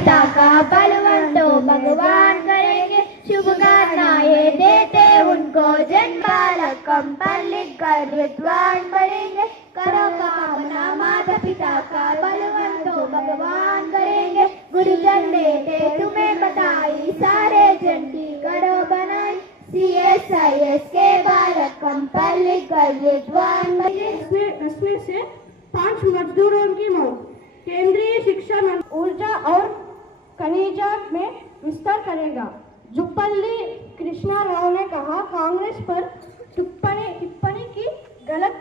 पिता का बलवंतो भगवान करेंगे। शुभकामनाएं देते उनको जन्म बालकम पर लिख कर विद्वान बनेंगे। करो कामना माता पिता का बलवंतो भगवान करेंगे। गुरुजन देते तुम्हें बताई सारे जन की करो बनाई। CSIS के बालकम पर लिख कर विद्वान बनेंगे। इसमें से 5 मजदूरों की मौत। केंद्रीय शिक्षा मंत्री ऊर्जा और खनिजात में विस्तार करेगा। जुप्पल्ली कृष्णा राव ने कहा कांग्रेस पर टिप्पणी की गलत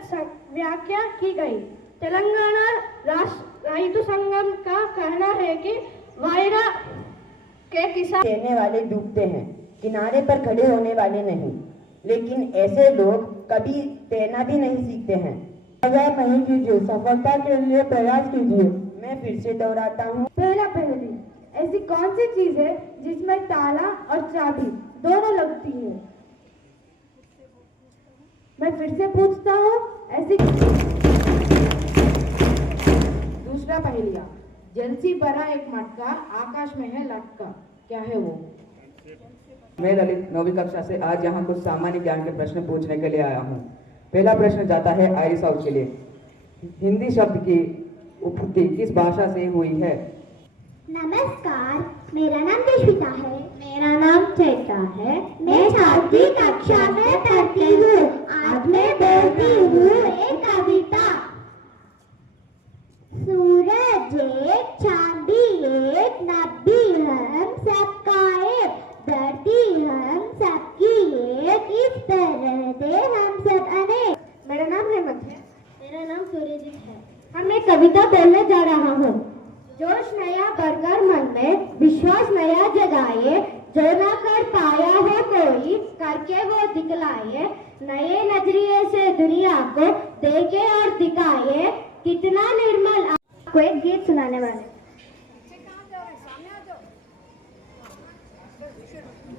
व्याख्या की गई। तेलंगाना राष्ट्र रैतु संगम का कहना है कि वायरा के किसान देने वाले डूबते हैं, किनारे पर खड़े होने वाले नहीं। लेकिन ऐसे लोग कभी तैरना भी नहीं सीखते हैं। मजाक नहीं कीजिए, सफलता के लिए प्रयास कीजिए। मैं फिर से दोहराता हूँ, पहला पहेली, ऐसी कौन सी चीज है जिसमें ताला और चाबी दोनों लगती है? मैं फिर से पूछता हूँ, ऐसी। दूसरा पहेलिया, जलसी भरा एक मटका आकाश में है लटका, क्या है वो? मैं ललित 9वीं कक्षा से आज यहाँ कुछ सामान्य ज्ञान के प्रश्न पूछने के लिए आया हूँ। पहला प्रश्न जाता है आइरिस आउट के लिए। हिंदी शब्द की उत्पत्ति किस भाषा से हुई है? नमस्कार, मेरा नाम यशविता है। मेरा नाम चैता है। मैं 6वीं कक्षा में पढ़ती हूँ। आज मैं बोलती हूँ एक कविता। सूरज एक, चांदी एक, नबी हम सबका एक, धरती हम सबकी एक, इस तरह से हम सब अनेक। मेरा नाम हेमंत है। मेरा नाम सूर्यजीत है। हम एक कविता बोलने जा रहा हूँ। जोश नया भरकर मन में विश्वास नया जगाए, जो ना कर पाया है कोई करके वो दिखलाए। नए नजरिए से दुनिया को देखे और दिखाए, कितना निर्मल। आपको एक गीत सुनाने वाले।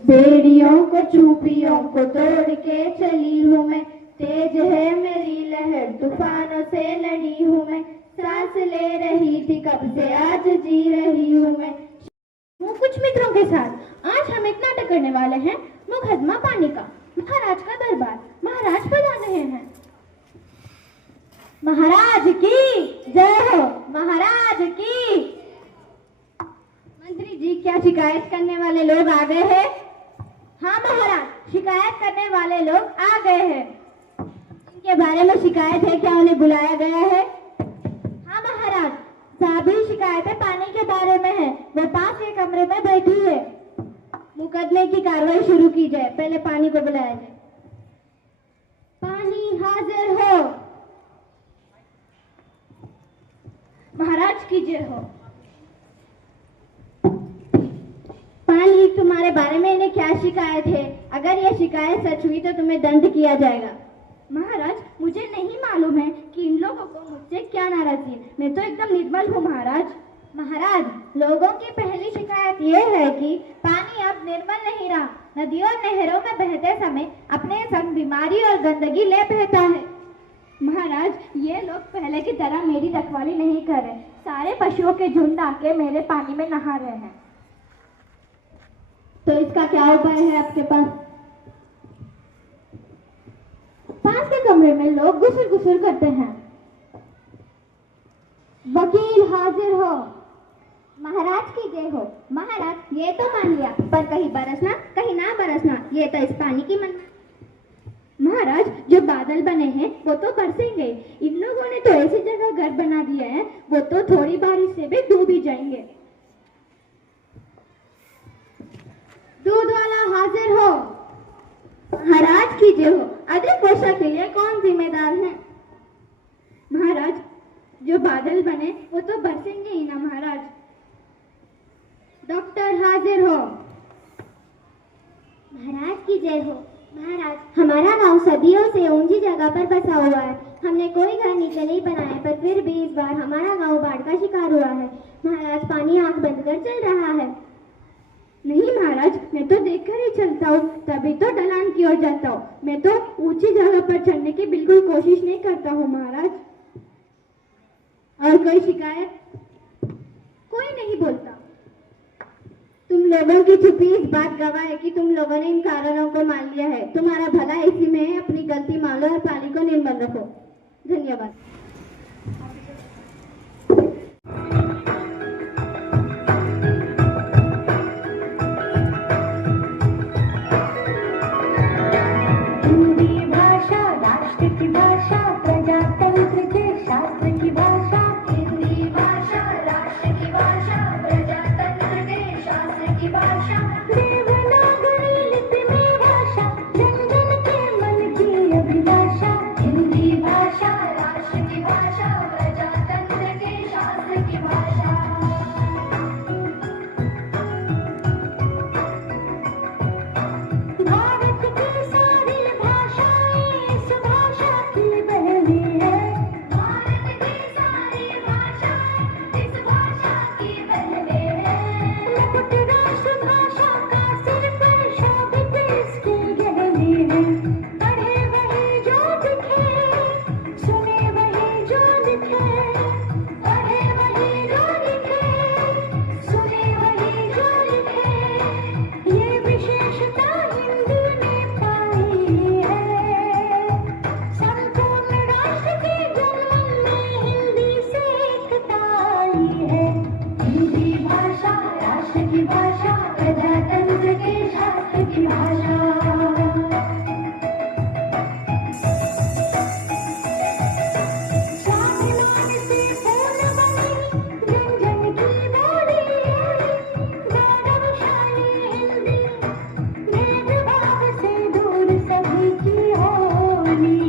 बेड़ियों को चूपियों को तोड़ के चली हूँ मैं, तेज है मेरी लहर तूफानों से लड़ी हूँ मैं, सांस ले रही थी कब से आज जी रही हूँ मैं। कुछ मित्रों के साथ आज हम एक नाटक करने वाले हैं, मुकदमा पानी का। महाराज का दरबार, महाराज बजा रहे हैं। महाराज की जय हो, महाराज की। मंत्री जी, क्या शिकायत करने वाले लोग आ गए हैं? हाँ महाराज, शिकायत करने वाले लोग आ गए हैं। इनके बारे में शिकायत है, क्या उन्हें बुलाया गया है? हाँ महाराज, सभी शिकायतें पानी के बारे में है। वो पास के कमरे में बैठी है। मुकदमे की कार्रवाई शुरू की जाए। पहले पानी को बुलाया जाए। पानी हाजिर हो। महाराज की जय हो। पानी, तुम्हारे बारे में इन्हें क्या शिकायत है? अगर यह शिकायत सच हुई तो तुम्हें दंड किया जाएगा। महाराज, मुझे नहीं मालूम है कि इन लोगों को मुझसे क्या नाराजगी है। मैं तो एकदम निर्मल हूँ महाराज। महाराज, लोगों की पहली शिकायत यह है कि पानी अब निर्मल नहीं रहा। नदियों और नहरों में बहते समय अपने संग बीमारी और गंदगी ले बहता है। महाराज, ये लोग पहले की तरह मेरी रखवाली नहीं कर रहे। सारे पशुओं के झुंड आके मेरे पानी में नहा रहे हैं। तो इसका क्या उपाय है आपके पास? पास के कमरे में लोग गुसुर गुसुर करते हैं। वकील हाजिर हो। महाराज की जय हो। महाराज, ये तो मान लिया, पर कहीं बरसना कहीं ना बरसना, ये तो इस पानी की मन। महाराज, जो बादल बने हैं वो तो बरसेंगे। इन लोगों ने तो ऐसी जगह घर बना दिया है, वो तो थोड़ी बारिश से भी डूब ही जाएंगे। दूध वाला हाजिर हो। महाराज की जय हो। अधिक वर्षा के लिए कौन जिम्मेदार है? महाराज, जो बादल बने वो तो बरसेंगे ही ना महाराज। डॉक्टर हाजिर हो। महाराज की जय हो। महाराज, हमारा गांव सदियों से ऊंची जगह पर बसा हुआ है। हमने कोई घर नीचे नहीं बनाया, पर फिर भी इस बार हमारा गांव बाढ़ का शिकार हुआ है। महाराज, पानी आंख बंद कर चल रहा है। नहीं महाराज, मैं तो देखकर ही चलता हूँ, तभी तो ढलान की ओर जाता हूँ। मैं तो ऊंची जगह पर चढ़ने की बिल्कुल कोशिश नहीं करता हूँ महाराज। और कोई शिकायत? कोई नहीं बोलता। तुम लोगों की चुप्पी इस बात गवाह है कि तुम लोगों ने इन कारणों को मान लिया है। तुम्हारा भला इसी में है, अपनी गलती मान लो और पानी को निर्मल रखो। धन्यवाद। हिंदी भाषा राष्ट्र की भाषा, प्रजातंत्र के शास्त्र की भाषा। हिंदी भाषा राष्ट्र की भाषा, प्रजातंत्र के शास्त्र की भाषा। देवनागरी लिपि में भाषा, जन जन के मन की अभिलाषा। हिंदी भाषा राष्ट्र की भाषा, प्रजातंत्र के शास्त्र की भाषा। भारत की सारी भाषाएं इस भाषा की बहने हैं। भारत की सारी भाषाएं इस भाषा की बहने हैं। लपट राष्ट्रभाषा का सिर पर शोभित इसके गहने हैं। पढ़े वही जो दिखे, सुने वही जो लिखे। पढ़े वही जो लिखे, सुने वही जो लिखे। ये विशेषता हिंदी में पाई है। संपूर्ण राष्ट्र के जन्म में हिंदी से एकता आई है। हिंदी भाषा राष्ट्र की भाषा, प्रजातंत्र के शास्त्र की भाषा। स्वाभिमान से पूर्ण बनी जन जन की बोली है। गौरवशाली हिंदी, भेदभाव से दूर सभी की होली।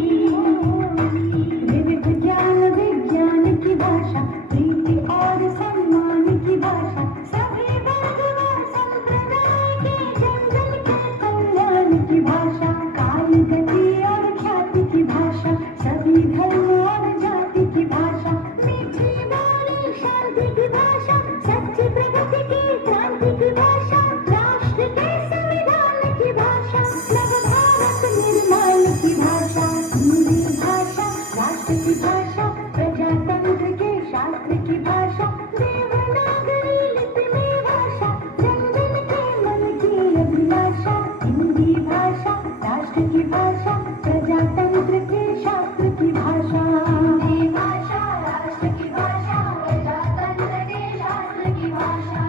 विविध ज्ञान विज्ञान की भाषा, प्रीति और सम्मान की भाषा। सभी वर्ग व संप्रदाय के जन जन के कल्याण की भाषा। काल गति और ख्याति की भाषा, सभी धर्म और जाति की भाषा। मीठी बोली शांति की भाषा, सच्ची प्रगति की क्रांति की भाषा। राष्ट्र के संविधान की भाषा, नव भारत निर्माण की भाषा। हिंदी भाषा राष्ट्र की भाषा, प्रजातंत्र के शास्त्र की भाषा। देवनागरी लिपि में भाषा, जन जन के मन की अभिलाषा। हिंदी भाषा राष्ट्र की भाषा, प्रजातंत्र के शास्त्र की भाषा। हिंदी भाषा राष्ट्र की भाषा, प्रजातंत्र के शास्त्र की भाषा।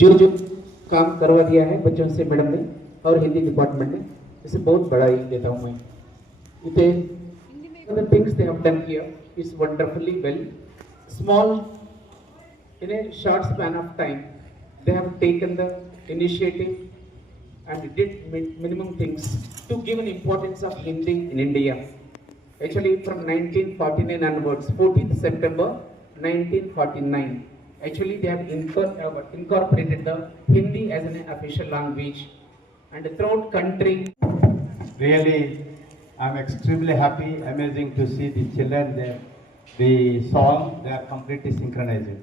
जो जो काम करवा दिया है बच्चों से मैडम ने और हिंदी डिपार्टमेंट ने, इसे बहुत बड़ाई देता हूँ मैं। The things they have done here is wonderfully well. Small, in a short span of time, they have taken the initiative and did minimum things to give an importance of Hindi in India. Actually, from 1949 onwards, 14th September 1949, actually they have incorporated the Hindi as an official language, and throughout country. Really, I'm extremely happy, amazing to see the children there. The song, they are completely synchronized.